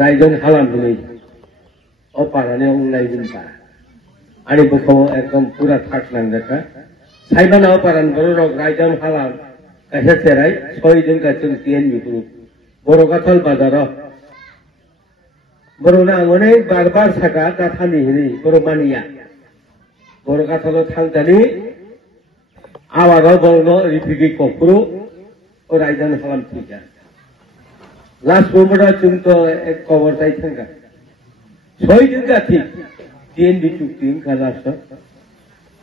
रायजन हालामनि अपाराने उंनाय बिनता आनी बुखाव एकदम पूरा थाक नांजाखा साइबाना अपारान बरक रायजन हालाम काहे सेराय 6 दिन का जों टीएनबी ग्रुप बरगाथल बाजाराव बरना अने बार सागा दाथानि हिनि बरमानिया बरगाथल थांजानि आवाराव बरनो रिफिगि कफुरु रायजन हालाम थिगा लास्ट मोमेंट जों तो एक कवर जाय थांगा 6 दिन गाथि टीएनबी चुक्ति खालास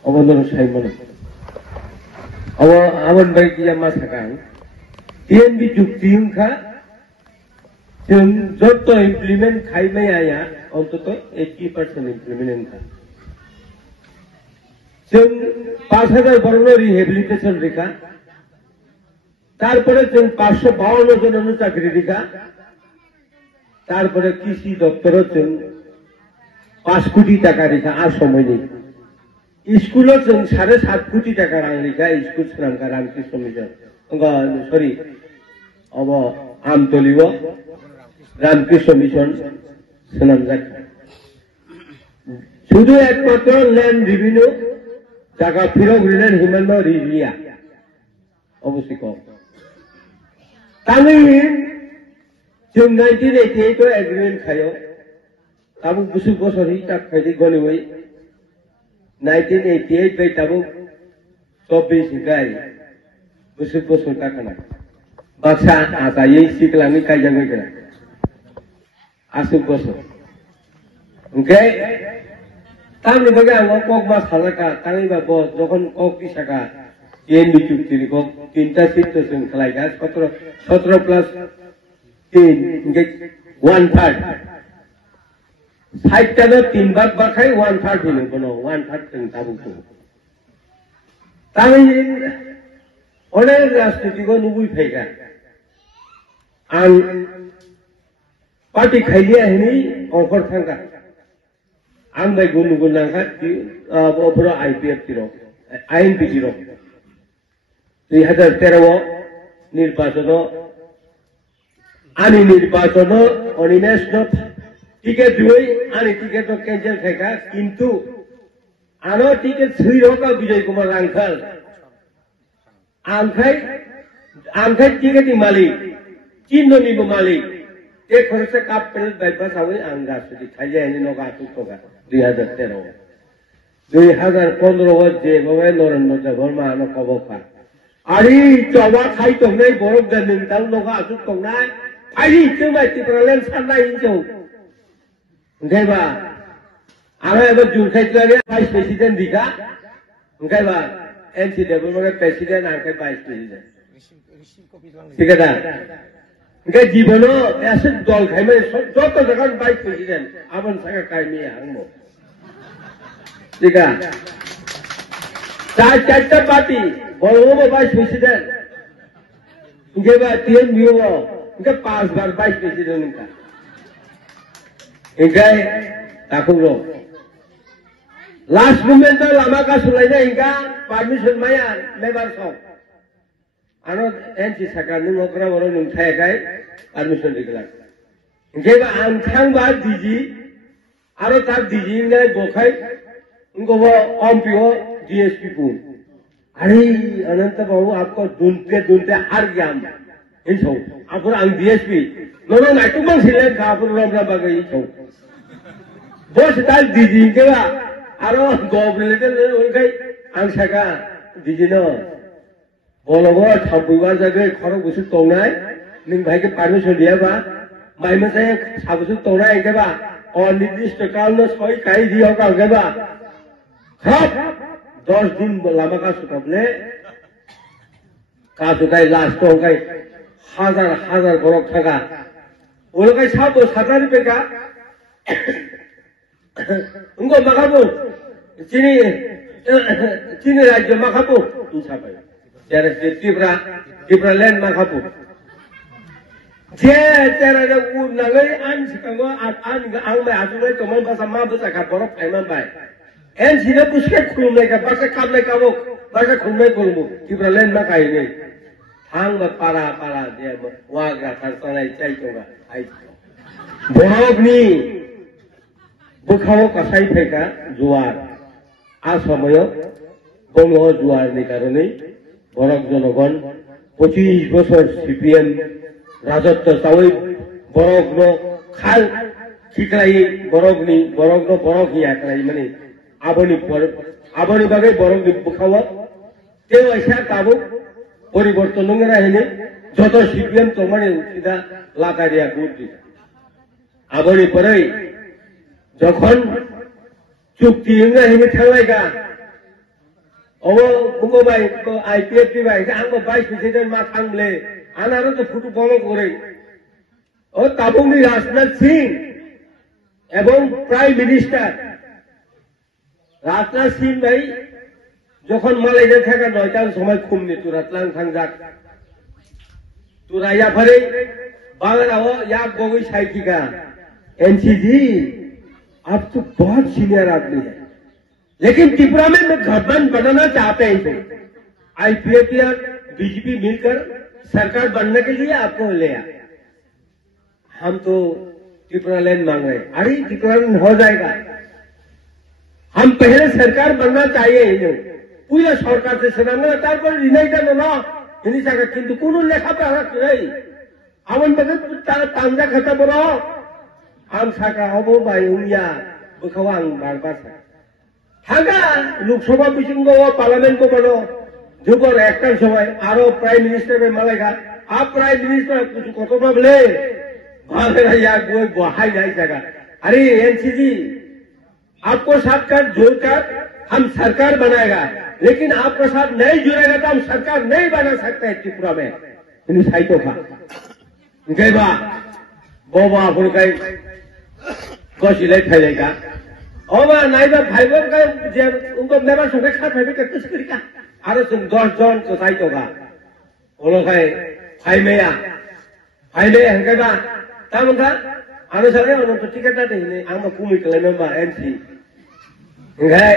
अबनर साइमन अब आवन बाय किया मा थागा टीएनबी चुक्ति खा जों जत इमप्लीमेंट खाइमै आया अंतत 80% इमप्लीमेंट खा जों 5000 बरनो रिहेबिलिटेशन रेखा तारपरे जों 552 जननो चाकरी रेखा तारपरे कृषि दफ्तर जों 5 कोटी टाका रेखा आ समयनि स्कूल जों 7.5 कोटी टाका रां रेखा स्कूल सोरांका रामकृष्ण मिशन सॉरी अब आमतलिव रामकृष्ण मिशन सोनामजाखा शुद्ध एकमात्र लैंड रेवेन्यू जागा फिरक रिलेन हिमालय रिजिया अवश्य कम तांगै जों 1988 तो एग्रीमेंट खायो ताबु बुसु बोसोरनि थाखाय गलिवै 1988 बाय ताबु 24 गाय बुसु बोसोर थाखाना बाक्सा आजायै सिगलांनि कायजाङै गोना आसु बोसोर ओंखाय तांनि बगे आं कक मा सालाका तांनि बा बस जखन कक किसाका टीएनबी चुक्ति को 3टा सीट तो जों खालायगा 17 प्लस 3 ओंखाय 1/3 साइटटानो 3 बार बाखाय 1/3 होनो बनो 1/3 जों ताबुखौ तांनि अनेक राजनीतिखौ नुबुय फैगा आं पार्टी खाइलिया हिनि अंकर थांगा आं बाय गुन नांखा अफरो आईपीएफ तिरो आईएनपी तिरो 2013 निर्वाचन आनी निर्वाचन अनिनेशन टिकेट दुई आनी टिकेट कैंसिल खायका किंतु आनो टिकेट सैरोका विजय कुमार रांखल आमखाय टिकेट मालिक चिन्हनि मालिक ते खरसे कापेल बायपास आवे आं गासुदि खायजायनि नगा तुका 2015 जे बवे नरेंद्र वर्मा न कबका आरि चवा खाइ तंगनै बरफ गनों तां नगा आसु तंगनाय आरि जोंबाय तिप्रालेन साननाय हिंजौ ओंखायबा आङो एबा जुखायलानि भाइस प्रेसिडेंट दिखा ओंखायबा एनसी डेभलपमेंट प्रेसिडेंट आंखाय भाइस प्रेसिडेंट ठीक है ओंखाय जीवनो ऐसे दल खायमै जत जगह भाइस प्रेसिडेंट आबन सागा कायमी आंमो ठीक है चारटा पार्टी बड़ो भाइस प्रेसिडेंट ओंखायबा टीएनबी ओंखाय 5 बार भाइस प्रेसिडेंट ओंखा ओंखाय ताकुरो लास्ट मोमेंट लामा का सुलायना इनका परमिशन माया लेबार सौ आनो एनसी सरकार ने मकरा बरो नंथाय गाय परमिशन दिगला जेबा आंखां बा दिजी आरो ता दिजी ने बखाय उनको वो एमपीओ डीएसपी को अरे अनंत बाबू आपको ढूंढते हार गया हम इन सौ आपको आं डीएसपी लोनो नाइटू मन सिले खापुर रामरा बागै सौ बस ता दिजी केबा आरो गभर्नमेंट ओंखाय आं सागा दिजिनो बलबो थांबैबा जागे खर गुसु तंनाय नों भाइके परमिशन दियाबा माइमसे साबुसु तंनाय केबा अनिर्दिष्ट कालनो सय काई दियो का केबा खब 10 दिन लामा का सुकबले का सुकाय लास्ट तो ओंखाय हजार बरक थागा ओलकाय साबो सादार बेका उनको माखाबो चीनी राज्य माखाबो इंसाबाय जेरे त्रिपुरा लैंड माखाबो जे तेरे उ नगै आन सिकांगो आन बाय आसुलै तमन भाषा मा बसाखा बरफ फायमान बाय एन सिने पुसके खुलुमनाय का बासा काबनाय काबो बासा खुलुमनाय खुलुमो त्रिपुरा लैंड मा कायनै थांग पारा जे वाग्रा थांनाय चाइतोगा आइ borokni bukhao kasai pheka juar asamoyo bonglo juar ni karone borok jonogon 25 বছর সিপিএম রাজত্ব তাওই borokno khal ঠিকলাই borokni borokno borok yakrai mane aboni bagai borokni bukhao teo aisa kabu পরিবর্তন রাহিনে যত সিপিএম তোমারে উঠিদা লাকারিয়া গুটি আবরি পরে যখন চুক্তি রাহিনে থালাইগা অব কুমো ভাই তো আইপিএফটি ভাই আঙ্গো ভাইস প্রেসিডেন্ট মা থামলে আনারো তো ফুটু বড় করে ও তাবুংনি রাজনাথ সিং এবং প্রাইম মিনিস্টার রাজনাথ সিং ভাই যখন মালাইতে থাকা 9টার সময় খুমনি তুরাতলাং থাংজাক तुराया भरे बांग्लाओ याद गोगी साइकी का एनसीजी आप तो बहुत सीनियर आदमी है लेकिन त्रिपुरा में मैं गवर्नमेंट बनाना चाहते हैं आईपीएफ या बीजेपी मिलकर सरकार बनने के लिए आपको ले आए हम तो त्रिपुरा लैंड मांग रहे हैं अरे त्रिपुरा लैंड हो जाएगा हम पहले सरकार बनना चाहिए पूरा सरकार से सुनांगे तारपर यूनाइटेड ना ini jaga kintu kuno lekha para kai awan bagai tangja khata boro am saka hobo bai umya bukhawang barbasa haga lok sabha bisinggo parliament ko bolo jubor ekta সময় aro prime minister be malaika आप prime minister कुछ कतो बोले भागरा या कोई बहाई नहीं जाएगा अरे एनसीजी आपको साथ कर जोड़कर हम सरकार बनाएगा लेकिन आपके साथ नहीं जुड़ेगा तो हम सरकार नहीं बना सकते त्रिपुरा में इन साइटों का गए बा बोबा अपन का कोशिश ले फैलेगा और वह नाइबा फाइबर का जब उनको मेरा सुबह खा फाइबर का किस तरीका अरे तुम 10 जन को साइटों का वो लोग है फाइमेया है बा तब उनका आने साले उनको टिकट ना देने आम कुमी के लिए बा एनसी गए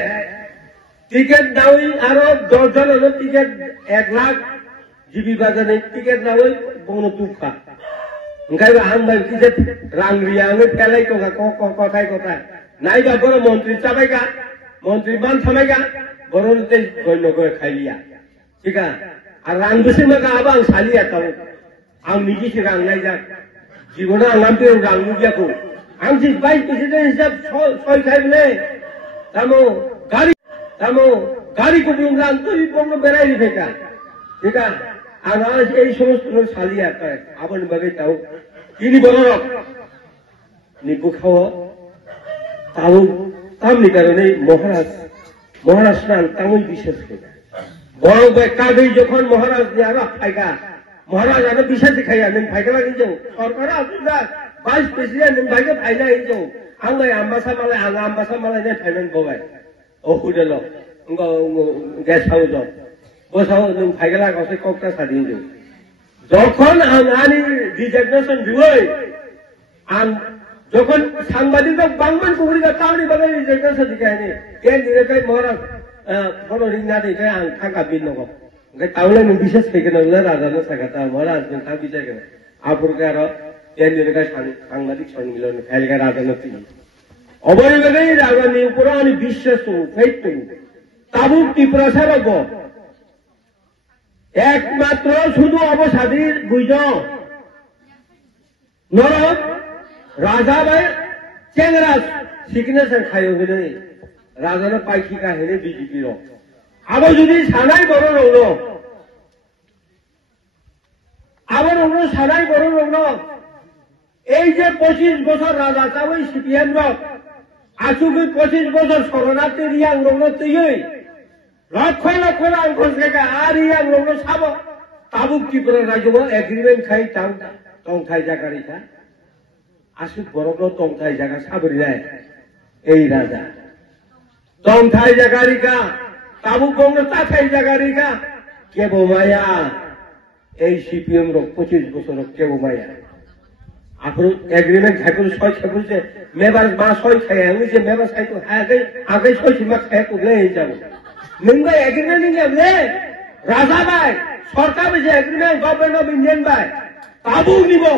टिकट नावी आरो 10 जन नो टिकट 1 लाख जीबी बाजाने टिकट नावी बोनो तुका ओंखाय बा आं बाय किसे रांगरिया ने फेलाय तो का कथाय कथा नाइबा बरो मंत्री चाबायगा मंत्री मान थामायगा बरो ते गयनो गय खाइलिया ठीक है आ रां बसे मगा आबा आं सालिया ताव आं निजि से रां नाय जा जीवना आं पे रां मुगियाखौ आं जि भाइस प्रेसिडेंट हिसाब सय खाइबले तामो गाड़ी को बुंगा तो भी बोंगो बेराई फेंका ठीक है आनाज এই সমস্ত সালিয়া পায় আপন বাগে তাও তিনি বড় নিপু খাও তাও তামনি কারণে মহারাষ্ট্র তামই বিশেষ করে বড় কাগজ যখন মহারাজ নিয়ারা ফাইগা মহারাজ আরো বিশেষ খাইয়া নেন ফাইগা লাগি যাও সরকার আপনারা ভাইস প্রেসিডেন্ট নেন ভাইগা ফাইনা হই যাও আঙ্গাই আম্বাসা মালাই নে ফাইনান ববাই ও হুদেল গ্যাস হাউস বসাও নों फाइगला गावसे कक्का सादिन जो যখন আনি রিজিগনেশন দিবই আন যখন সাংবাদিক বাংমান কুড়িগা তাওনি বাগে রিজিগনেশন দিখায়নি কেন দিরেকাই মহারাজ ফলো রিংনা দিকে আং থাকা বিনগো গে তাওলে নों বিশেষ থেকে নলে রাজানো সাগাতা মহারাজ নों তা বিচার করে আপুরকার কেন দিরেকাই সাংবাদিক সম্মিলন ফাইলগা রাজানো তি অবরি বাগে রাজানি উপর আনি বিশ্বাস ফাইট তাবুক ত্রিপুরা সারব একমাত্র শুধু অবসাদীর বুঝ নরক রাজা ভাই চেংরা সিগনেচার খাইও হলে রাজানো পাইখিকা হেনে বিজেপির আবার যদি সানাই বড় রৌল আবার রৌল সানাই বড় রৌল এই যে 25 বছর রাজা চাওই সিপিএম রক আসুকি 25 বছর শরণার্থী রিয়াং রৌল তুই লক্ষ লক্ষ আঙ্কস লেখা আর ইয়াং রৌল সাব তাবুক ত্রিপুরা রাজ্য এগ্রিমেন্ট খাই টংথাই জায়গারিকা আসুক বড় টংথাই জায়গা সাবরি যায় এই রাজা টংথাই জায়গারিকা তাবুক বঙ্গ তাথাই জায়গারিকা কেবো মায়া এই সিপিএম রক 25 বছর কেবো মায়া আপনার এগ্রিমেন্ট খাইকুল 6 খাইকুলছে মেবার মা 6 খাই আমি যে মেবার খাইকুল আগে 6 সীমা খাইকু লে যাব नोंबा एग्रीमेंट निले राजा भाई सरकार में एग्रीमेंट गवर्नमेंट ऑफ इंडियन भाई ताबुक निबो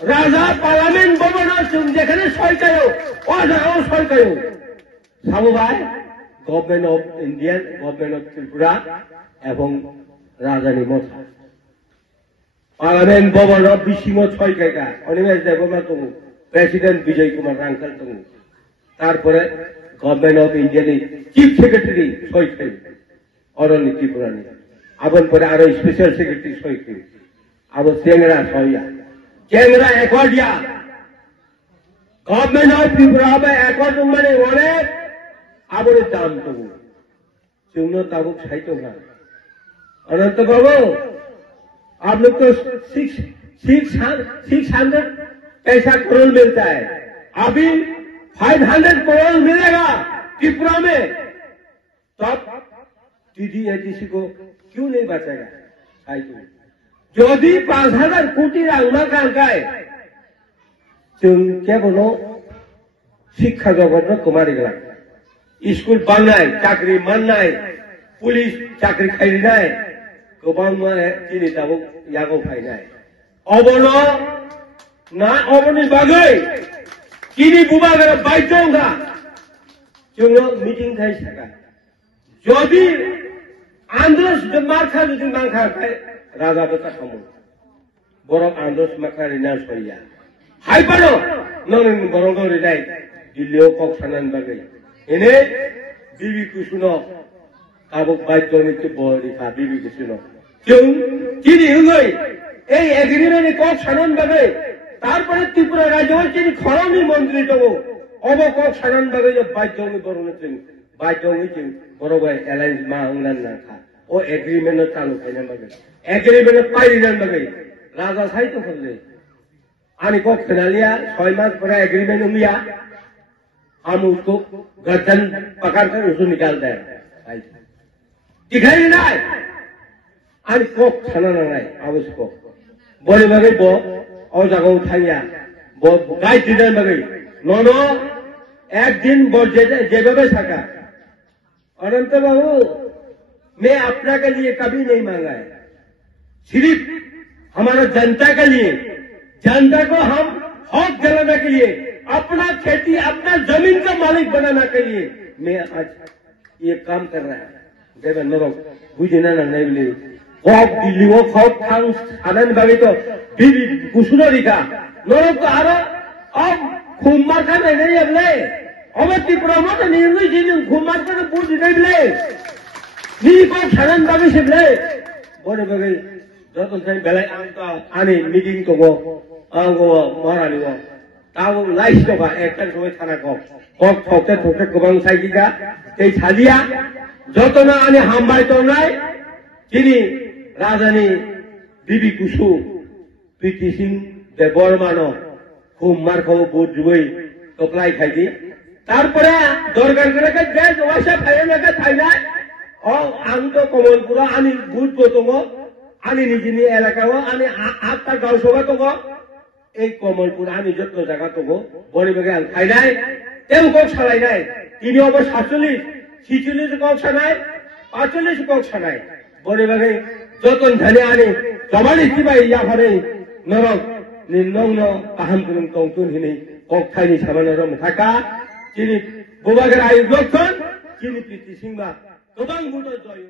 রাজা পার্লামেন্ট ভবনের যেখানে সরকারও অজাও সরকারও সামবাই government of Indian government of Tripura এবং রাজধানী মথা পার্লামেন্ট ভবনের বিশিম সরকারকা অনিমেষ দেববর্মা দङ প্রেসিডেন্ট বিজয় কুমার রাংখাল দङ তারপরে গভর্নমেন্ট অফ ইন্ডিয়ানি চিফ সেক্রেটারি সরকার অরণ্য ত্রিপুরানি আবার পরে আরো স্পেশাল সেক্রেটারি সরকার আবার চেংরা সহিয়া চেংরা একর্ডিয়া গভর্নমেন্ট অফ ত্রিপুরা বা একর্ড মানে অনেক আবরের দাম তবু जोंनो ताबुक साहित्य ना अनंत बाबू आप लोग तो 600 पैसा करोड़ मिलता है अभी 500 करोड़ मिलेगा त्रिपुरा में तब टीडीएटीसी को क्यों नहीं बचेगा साहित्य যদি 5000 কোটি রাংনা কাঙ্কায় जों क्या बोलो शिक्षा जगत कुमारी गला स्कूल बांनाय चाकरी माननाय पुलिस चाकरी खायनाय गोबां दिनै दाबो यागौ फायनाय अबनो ना अबनि बागै किनि बुबागरा बायजोंगा जोंनो मिटिं थाय साका जदि आंध्रस मारखा जुदि मांखाय राजा बता खामो बरफ आंध्रस माखारि ना सरिया हायपानो नों बरफ गरिनाय दिल्लीयाव कक सानान बागै एने बीबी कुसुनो आबो बायजोंनि बरिखा बीबी कुसुनो जों दिनै होगै এই এগ্রিমেন্টে কক সানান বাগে তারপরে ত্রিপুরা রাজ্যের যিনি খরমি মন্ত্রী দङ অব কক সানান বাগে যে বায়জोंनि बर'नो जों बायजोंनि जों बर'बाय एलायन्स मा होननान नाखा ओ एग्रीमेंट चालू खायना बागे एग्रीमेंट पाइरिनान बागे राजा साहित्य खले आनी को खनालिया 6 मास पर एग्रीमेंट हुआ हम उसको गर्दन पकड़कर उसको निकालते हैं दिखाई नहीं आनी को खाना नहीं आवश्यक बोले बागे बो और जगह उठाइया बो गाइड दिने बागे नो एक दिन बो जेबे सका अनंत बाबू मैं अपना के लिए कभी नहीं मांगा है सिर्फ हमारा जनता के लिए जनता को हम हक दिलाने के लिए अपना खेती अपना जमीन का मालिक बनाने के लिए मैं आज ये काम कर रहा है देवन नरक बुझना नहीं बोले हक दिल्ली वो हक खान आनंद बागे तो बीबी कुसुनरी का नरक को आरो अब खुमार का नहीं अबले अब त्रिपुरा में नहीं हुई जी खुमार का पूछ नहीं बोले नहीं को आनंद बागे से बोले बोले बागे जतन साइन बेले आने मीटिंग को आंगो मारानी वो ताऊ लाइस तो का एक तन समय थाना को ठोकते गोबां साइकिगा ते छालिया जतना आने हामबाय तो नाय जिनि राजानी बीबी कुसु पीटी सिंह दे बर्मानो खुम मारखौ बुट जुबै टकलाई खाइदि तारपरे दरगार करे जे वासा फायनाका थाइना अ आं तो कमलपुरा आनि बुट तो दङ आनि निजिनि एलाकायाव आनि आठटा गाव सभा दङ এই কমলপুর আমি যত জায়গা তবো বড়ি বেগে আন খাইনাই তেও কক সালাইনাই তিনি অব 47 46 কক সানাই 45 কক সানাই বড়ি বেগে যতন ধানে আনি জমানি সিবাই ইয়া হরে নরক নিন্নং কাহাম কুন তংতুন হিনি কক খাইনি সামানরম থাকা তিনি বুবাগের আয়ু লক্ষণ তিনি প্রীতি সিংবা গোবাং বুটো জয়